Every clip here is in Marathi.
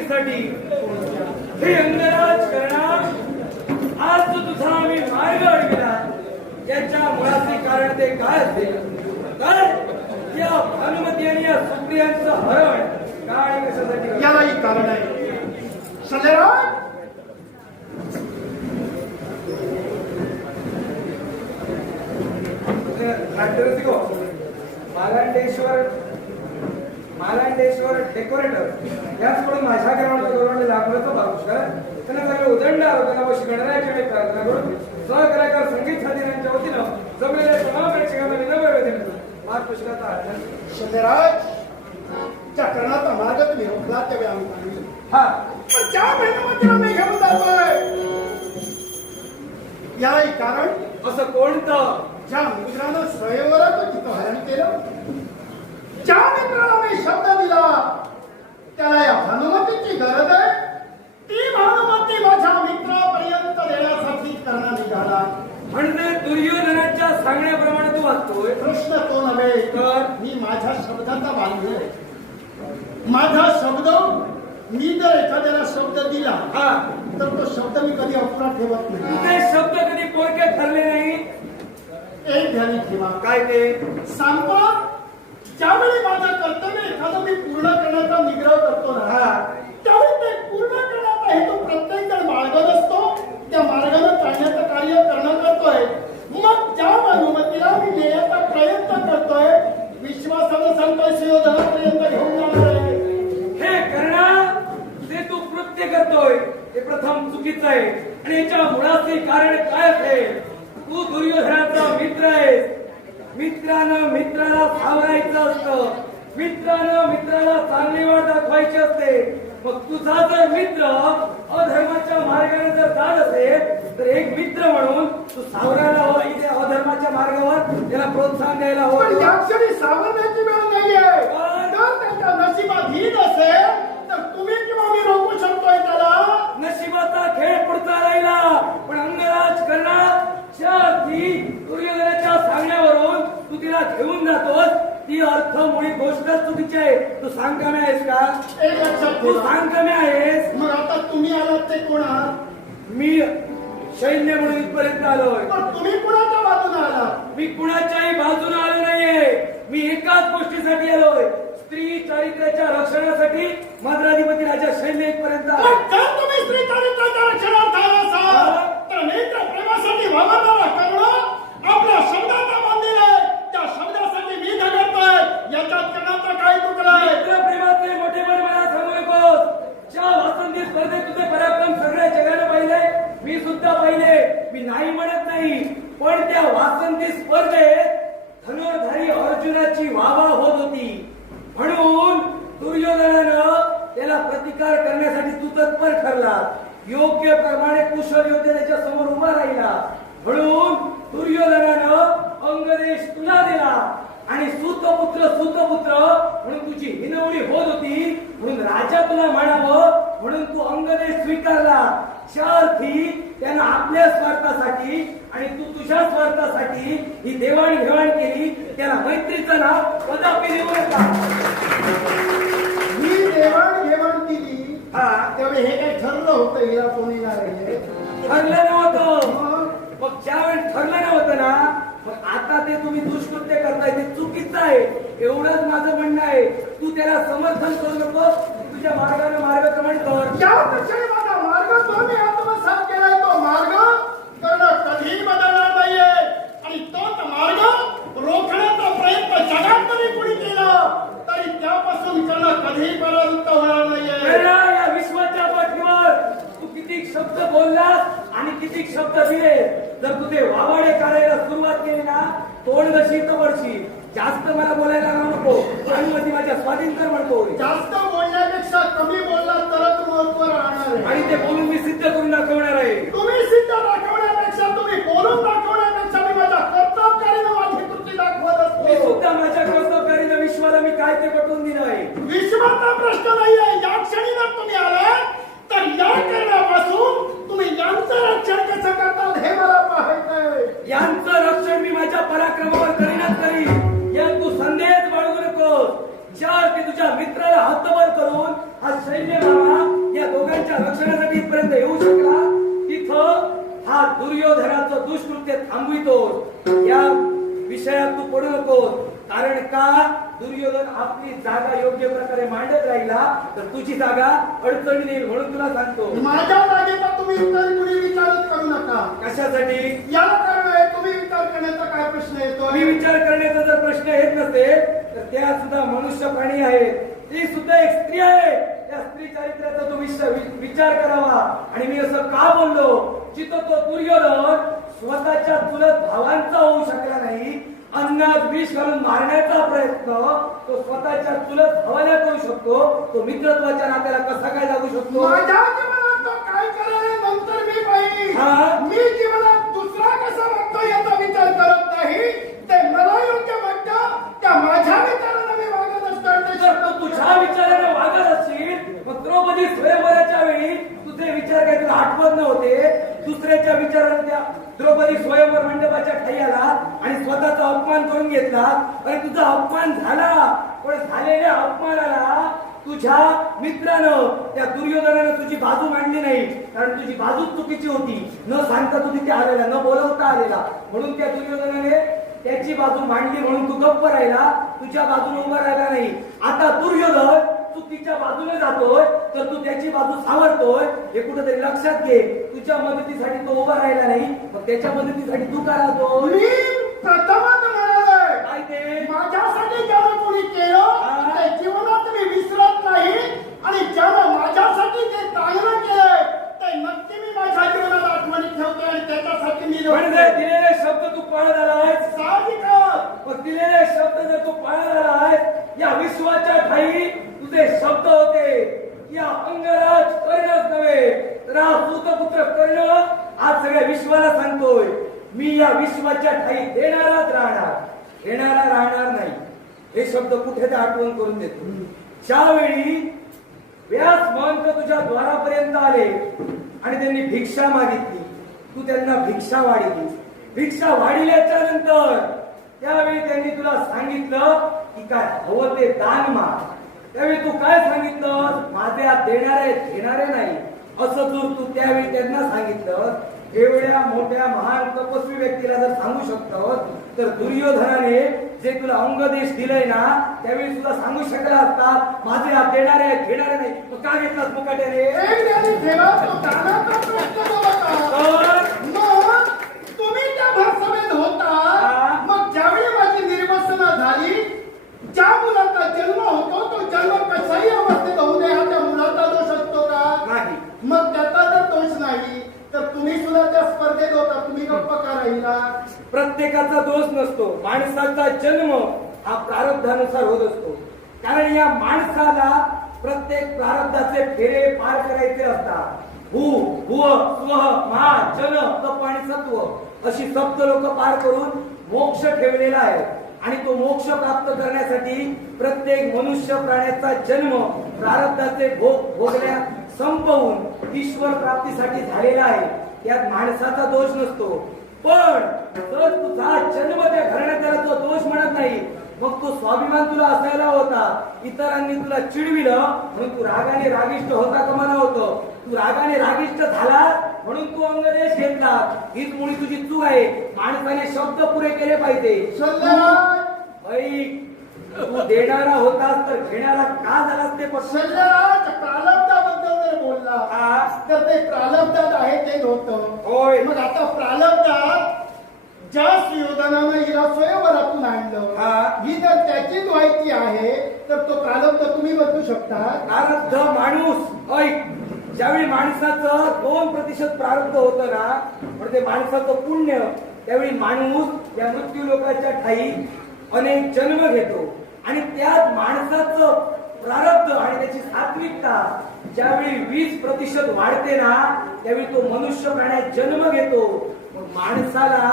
चुकीसाठी हे अंगराज करणार. आज जो तुझा आम्ही मार्ग अडविला याच्या मुळाचे कारण ते काय असेल काय या भानुमती आणि या सुप्रियांचं हरण काय कशासाठी? यालाही कारण आहे. संजयराव गो मालांडेश्वर डेकोरेटर याचकडून माझ्या क्रमांक गौरवणे लाभलं बाबूशकर त्यांना चांगले उदंड आरोग्याला व गणरायाची मी प्रार्थना करून सहकलाकार संगीत साधीनांच्या वतीनं जमलेल्या तमाम प्रेक्षकांना विनम्र विनंती मार पुष्काचा आनंद संजयराज त्या कर्णाचा मार्ग तुम्ही रोखला त्यावेळी आम्ही पाहिली हा. पण ज्या महिन्यामध्ये आम्ही घेऊन जातोय. यालाही कारण असं कोणतं? ज्या मित्रानं स्वयंवरात तिथं हरण केलं ज्या मित्राला मी शब्द दिला त्याला या भानुमतीची गरज आहे. ती भानुमती माझ्या मित्रापर्यंत देण्यासाठी करणं निघाला म्हणजे दुर्योधनाच्या सांगण्याप्रमाणे तू वाचतोय प्रश्न तो नव्हे तर? मी माझ्या शब्दाचा बांधव आहे. माझा शब्द मी जर एखाद्याला शब्द दिला हा. तर तो शब्द मी कधी अपुरा ठेवत नाही. शब्द कधी पोरके ठरले नाही? एक ध्यानी ठेवा. काय ते? सांगतो ज्यावेळी माझं कर्तव्य एखादं मी पूर्ण करण्याचा निग्रह करतो ना त्यावेळी ते पूर्ण करण्याचा हेतू प्रत्येक जण मार्गात असतो. त्या मार्गानं चालण्याचं कार्य करणं करतोय. मग ज्या अनुमतीला मी नेण्याचा प्रयत्न करतोय विश्वासानं सांगतोय सुयोधनापर्यंत घेऊन जाणार आहे. हे करणं जे तू कृत्य करतोय हे प्रथम चुकीचं आहे. आणि याच्या मुळाचे कारण काय असेल? तू दुर्योधनाचा मित्र आहेस. मित्रानं मित्राला सावरायचं असतं. मित्रानं मित्राला चांगली वाट दाखवायची असते. मग तुझा जर मित्र अधर्माच्या मार्गाने जर जात असेल तर एक मित्र म्हणून तू सावरायला हवं इथे अधर्माच्या मार्गावर त्याला प्रोत्साहन द्यायला हवं. या क्षणी सावरण्याची वेळ नाहीये. जर त्याच्या नशिबात हीच असेल तर तुम्ही किंवा मी रोखू शकतोय त्याला. नशिबाचा खेळ पुढचा राहिला. पण अंगराज कर्णाच्या ती दुर्योधनाच्या सांगण्यावरून तू तिला घेऊन जातोस ती अर्थ मुळी गोष्ट चुकीची आहे. तू सांग कमी आहेस का? एक लक्षात तू ठेवा. सांग कमी आहेस. मग आता तुम्ही आलात ते कोण आहात मी सैन्य म्हणून इथपर्यंत आलोय. पण तुम्ही कुणाच्या बाजूने आलात मी कुणाच्याही बाजूने आलो नाहीये. मी एकाच गोष्टीसाठी आलोय. स्त्री चारित्र्याच्या रक्षणासाठी मद्राधिपती राजा सैन्य इथपर्यंत जर तुम्ही स्त्री चारित्र्याच्या रक्षणात आला असाल तर नेत्र प्रेमासाठी वावरणारा कर्ण आपल्या शब्दाचा मंदिर आहे त्या शब्दासाठी मी झगडतोय याच्यात कर्णाचा काय प्रेमाचे मोठे मोठेपण मला ज्या वासंती स्पर्धेत तुझे पराक्रम सगळ्या जगाने पाहिले मी सुद्धा पाहिले. मी नाही म्हणत नाही पण त्या वासंती स्पर्धेत धनुर्धारी अर्जुनाची वावा होत होती. म्हणून दुर्योधनानं त्याला प्रतिकार करण्यासाठी तू तत्पर ठरला. योग्य प्रमाणे कुशल योद्धे त्याच्यासमोर उभा राहिला. म्हणून दुर्योधनानं अंगदेश तुला दिला. आणि सूतपुत्र सूतपुत्र म्हणून तुझी हिनवणी होत होती म्हणून राजा तुला म्हणावं म्हणून तू अंगदेश स्वीकारला. चारथी त्यानं आपल्या स्वार्थासाठी आणि तू तुझ्या स्वार्थासाठी ही देवाणघेवाण केली. त्याला मैत्रीचं नाव कदापि देऊ नका. मी देवाण घेवाण केली. हा. त्यावेळी हे काय ठरलं होतं हिरा नाही ठरलं नव्हतं. मग? ज्या वेळेस ठरलं नव्हतं ना मग आता ते तुम्ही दुष्कृत्य करताय ते चुकीचं आहे. एवढंच माझं म्हणणं आहे. तू त्याला समर्थन करू नकोस. तुझ्या मार्गाने मार्गक्रमण कर. दुष्कृत्य थांबवितो या विषयात तू पडू नकोस. कारण का? दुर्योधन आपली जागा योग्य प्रकारे मांडत राहिला तर तुझी जागा अडचणी येईल म्हणून तुला सांगतो. माझ्या जागेचा तुम्ही इतर कुणी विचारच करू नका. कशासाठी? याला कारण आहे तुम्ही विचार करण्याचा काय प्रश्न येतो मी विचार करण्याचा जर प्रश्न येत नसेल तर त्या सुद्धा मनुष्य प्राणी आहेत ती सुद्धा एक स्त्री आहे. त्या स्त्री चारित्र्याचा तो विष- वि- विचार करावा. आणि मी असं का बोललो? जिथं तो दुर्योधन स्वतःच्या चुलत भावांचा होऊ शकला नाही अन्नात विष घालून मारण्याचा प्रयत्न तो स्वतःच्या चुलत भावाला करू शकतो तो मित्रत्वाच्या नात्याला कसा काय लागू शकतो? माझ्या जीवनात तो काय करायला नंतर मी पाहिजे. मी जीवनात दुसरा कसा वागतो याचा विचार करत नाही. ते मला योग्य वाटतं त्या माझ्या विचाराने मी वागत असतो तुझ्या विचाराने वागत असशील मग द्रौपदी स्वयंवराच्या वेळी तुझे विचार काही तुला आठवत नव्हते? दुसऱ्याच्या विचारात त्या द्रौपदी स्वयंवर मंडपाच्या ठाई आला आणि स्वतःचा अपमान करून घेतला. आणि तुझा अपमान झाला. पण झालेल्या अपमानाला तुझ्या मित्रानं त्या दुर्योधनानं तुझी बाजू मांडली नाही. कारण तुझी बाजूच चुकीची होती. न सांगता तू तिथे आलेला न बोलवता आलेला. म्हणून त्या दुर्योधनाने त्याची बाजू मांडली म्हणून तू गप्प राहिला. तुझ्या बाजूने उभा राहिला नाही. आता दुर्योधन चुकीच्या बाजूने जातोय तर तू त्याची बाजू सावरतोय. हे कुठेतरी लक्षात घे. तुझ्या मदतीसाठी तो उभा राहिला नाही मग त्याच्या मदतीसाठी तू का राहतो मी प्रथमच काय ते? माझ्यासाठी ज्यानं कोणी केलं हा. ते जीवनात मी विसरत नाही आणि ज्यानं माझ्यासाठी ते चांगलं केलंय ते नक्की मी माझ्या जीवनात आठवणीत ठेवतोय आणि त्याच्यासाठी मी म्हणजे लढतोय. दिलेले शब्द तू पाळत आलायस साहजिकच. मग दिलेले शब्द जर तू पाळत आलायस या विश्वाच्या ठाई तुझे शब्द होते या अंगराज कर्णच नव्हे तर हा पुत्र कर्ण आज सगळ्या विश्वाला सांगतोय मी या विश्वाच्या ठाई देणाराच राहणार येणारा राहणार नाही हे शब्द कुठे ते आठवण करून देतो त्यावेळी व्यास महंत तुझ्या द्वारापर्यंत आले आणि त्यांनी भिक्षा मागितली तू त्यांना भिक्षा वाढिली. भिक्षा वाढिल्याच्या नंतर त्यावेळी त्यांनी तुला सांगितलं की काय हवं ते दान माग. त्यावेळी तू काय सांगितलं? माझे देणारे घेणारे नाही. असं जर तू त्यावेळी त्यांना सांगितलं एवढ्या मोठ्या महान तपस्वी व्यक्तीला जर सांगू शकतो तर दुर्योधनाने जे तुला अंगदेश दिलंय ना त्यावेळी तुला सांगू शकला असता माझे हात देणारे आहेत, घेणारे नाही. मग का घेतलास मुकाट्याने? मग तुम्ही त्या भरसभेत. होता. मग ज्यावेळी माझी निर्वसना झाली ज्या मुलाचा जन्म होतो तो जन्म कशाही अवस्थेत होऊ दे त्या मुलाचा दोष असतो का? नाही. मग त्याचा जर दोष नाही. तर तुम्ही सुद्धा त्या स्पर्धेत होता तुम्ही गप्प का राहिला? प्रत्येकाचा दोष नसतो. माणसाचा जन्म हा प्रारब्धानुसार होत असतो. कारण या माणसाला प्रत्येक प्रारब्धाचे फेरे पार करायचे असतात. भू भुव स्व महा जल तप आणि सत्व अशी सप्त लोक पार करून मोक्ष ठेवलेला आहे. आणि तो मोक्ष प्राप्त करण्यासाठी प्रत्येक मनुष्य प्राण्याचा जन्म प्रारब्धाचे भोग भोगण्या संपवून ईश्वर प्राप्तीसाठी झालेला आहे. यात माणसाचा दोष नसतो. पण जर तुझा जन्म त्या घराण्यात तो दोष म्हणत नाही मग तो स्वाभिमान तुला असायला होता. इतरांनी तुला चिडविलं म्हणून तू रागाने रागिष्ट होता कमाना होतं. तू रागाने रागिष्ट झाला म्हणून तू अंगदेश घेतला. हीच मुळी तुझी चूक आहे. माणसाने शब्द पुरे केले पाहिजे. तू देणारा होतास तर घेणारा का झालास ते पक्ष प्रारब्धाबद्दल जर बोलला तर ते प्रारब्धात आहे ते होतं होय. मग आता प्रारब्धात ज्या सुयोधनानं हिला स्वयंवरातून आणलं हा. ही जर त्याचीच व्हायची आहे तर तो प्रारब्ध तुम्ही बदलू शकता. प्रारब्ध माणूस ऐक. ज्यावेळी माणसाचं दोन प्रतिशत प्रारब्ध होतं ना म्हणजे माणसाचं पुण्य त्यावेळी माणूस या मृत्यू लोकांच्या ठाई अनेक जन्म घेतो. आणि त्यात माणसाचं प्रारब्ध आणि त्याची सात्विकता ज्यावेळी वीस प्रतिशत वाढते ना त्यावेळी तो मनुष्य प्राण्यात जन्म घेतो. माणसाला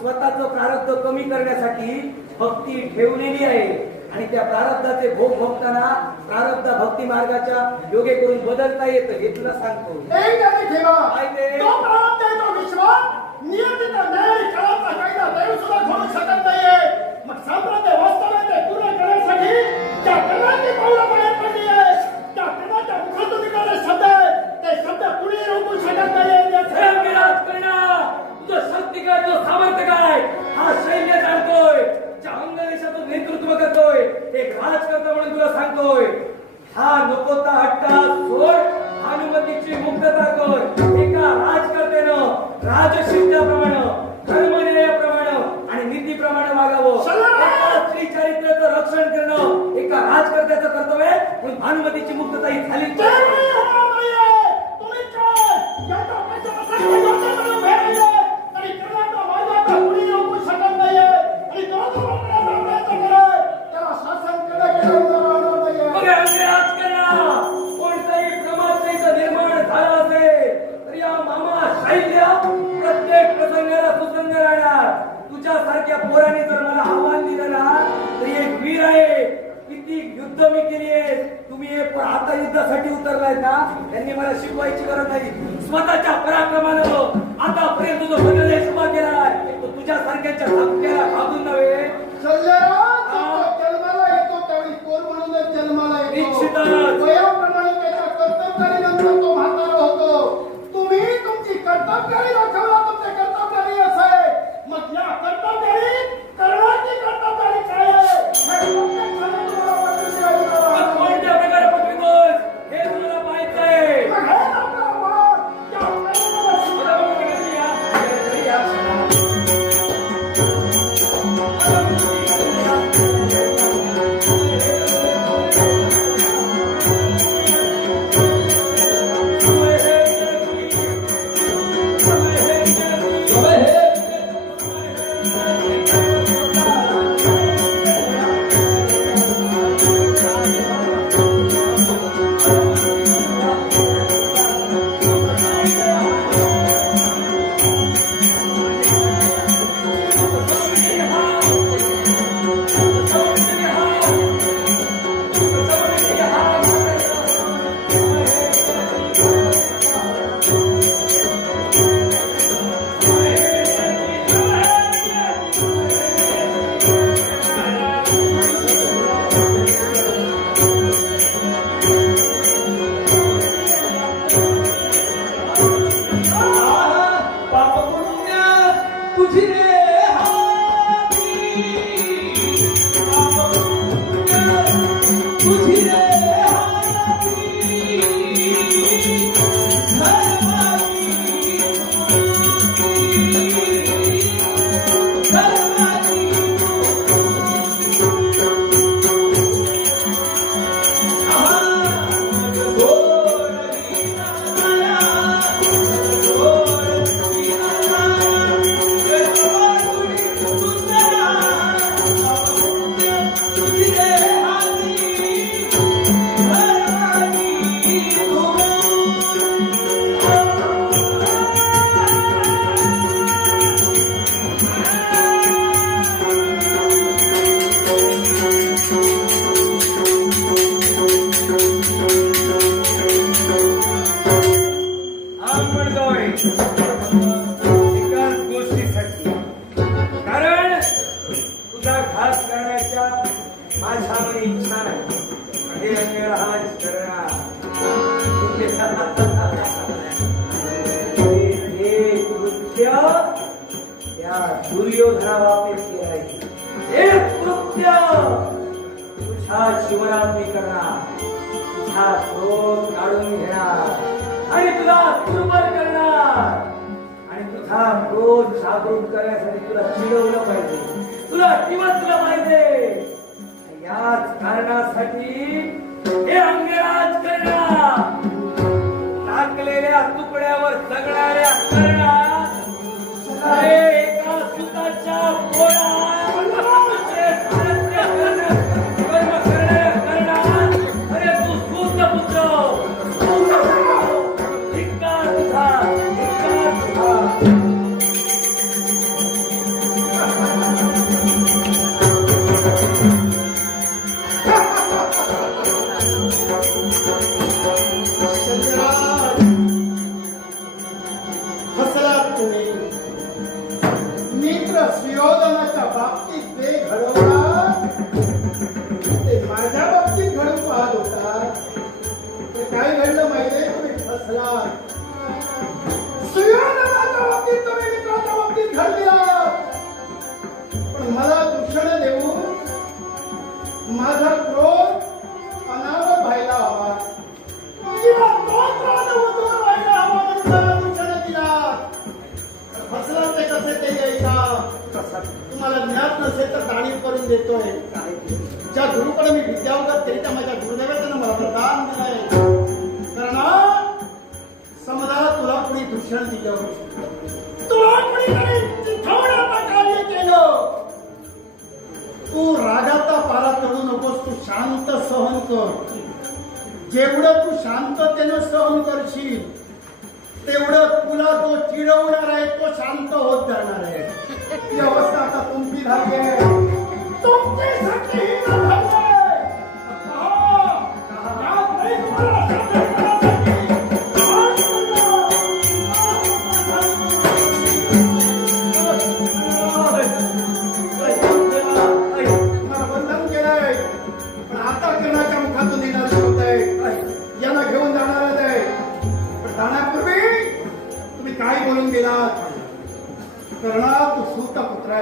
स्वतःचं प्रारब्ध कमी करण्यासाठी भक्ती ठेवलेली आहे. आणि त्या प्रारब्धाचे भोग भोगताना प्रारब्ध भक्ती मार्गाच्या योगे करून बदलता येतं हे तुला सांगतो. प्रमाणे वागावं स्त्री चारित्र्याचं रक्षण करणं एका राजकर्त्याचं कर्तव्य आहे. पण भानुमतीची मुक्तता ही झाली आता युद्धासाठी उतरलाय ना त्यांनी मला शिकवायची गरज नाही. स्वतःच्या पराक्रमानं आतापर्यंत जो देश उभा केला तो तुझ्या सारख्याच्या धाकट्याला भागून नव्हे. जन्माला येतो नंतर तो होतो. तुम्ही तुमची कर्तबकारी दाखवा हा एकाच गोष्टीसाठी. कारण तुझा घात करण्याच्या इच्छा नाही. हे अंगराज करणार. हे- कृत्य त्या दुर्योधना बाबतीत केलं हे कृत्य तुझ्या जीवनात मी करणार. तुझा शोध काढून घेणार. आणि तुला दुर्बल करणार. आणि तुझा रोज जागृत करण्यासाठी तुला चिडवलं पाहिजे. तुला टिवचलं पाहिजे. याच कारणासाठी हे अंगराज करणार. टाकलेल्या तुकड्यावर जगणाऱ्या करणार. एका सुताच्या पोळा माझा क्रोध अनावर व्हायला हवा. फसला ते कसे ते यायचा तुम्हाला ज्ञात नसेल तर जाणीव करून देतोय. ज्या गुरुकडे मी विद्या विद्यावगत तरी त्या माझ्या गुरुदेवाचं मला प्रदान दिलंय. कारण समजा तुला कुणी दूषण दिलं. तुला कुणीतरी कार्य केलं तू रागाचा चढू तू शांत सहन कर जेवढं तू शांततेनं सहन करशील तेवढं तुला तो चिडवणार आहे तो शांत होत जाणार आहे. ही अवस्था आता तुमची झाली आहे. तुमच्यासाठी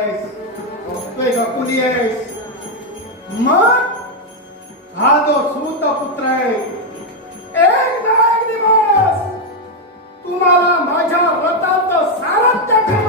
आहेस बघतोय का आहेस मग हा जो सूत पुत्र आहे एक ना एक दिवस तुम्हाला माझ्या रथाचं सारथ्य